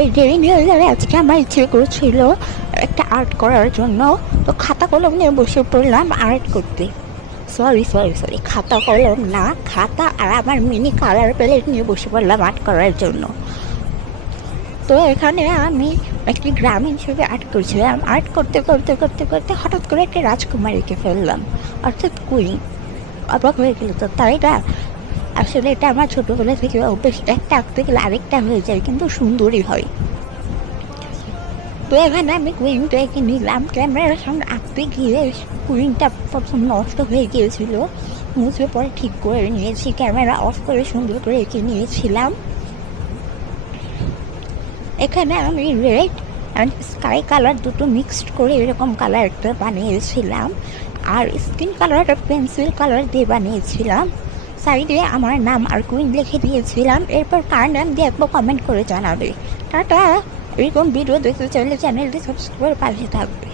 এই দেরি নিয়ে গেলে আজকে আমার ইচ্ছে করেছিল একটা আর্ট করার জন্য। তো খাতা কলম নিয়ে বসে পড়লাম আর্ট করতে। সরি, খাতা কলম না, খাতা আর আমার মিনি কালার প্যালেট নিয়ে বসে পড়লাম আর্ট করার জন্য। তো এখানে আমি একটি গ্রামীণ ছবি আর্ট করছিলাম। আর্ট করতে করতে করতে করতে হঠাৎ করে একটা রাজকুমারীকে ফেললাম, অর্থাৎ কুইন। অবাক হয়ে গেল তো, তাই না? আসলে এটা আমার ছোটোবেলা থেকে অভ্যেস, একটা আঁকতে গেলে আরেকটা হয়ে যায়, কিন্তু সুন্দরই হয়। তো এখানে আমি কুইনটা এঁকে নিলাম। ক্যামেরার সামনে আঁকতে গিয়ে কুইনটা প্রথম নষ্ট হয়ে গিয়েছিল, মুছে পরে ঠিক করে নিয়েছি, ক্যামেরা অফ করে সুন্দর করে এঁকে নিয়েছিলাম। এখানে আমি রেড অ্যান্ড স্কাই কালার দুটো মিক্সড করে এরকম কালার একটা বানিয়েছিলাম, আর স্কিন কালারটা পেন্সিল কালার দিয়ে বানিয়েছিলাম। সাইডে আমার নাম আর কুইন লিখে দিয়েছিলাম। এরপর কার নাম দিয়ে একবার কমেন্ট করে জানাবে। টাটা। এরকম ভিডিও দেখতে চাইলে চ্যানেলটি সাবস্ক্রাইব করে পাশে থাকবে।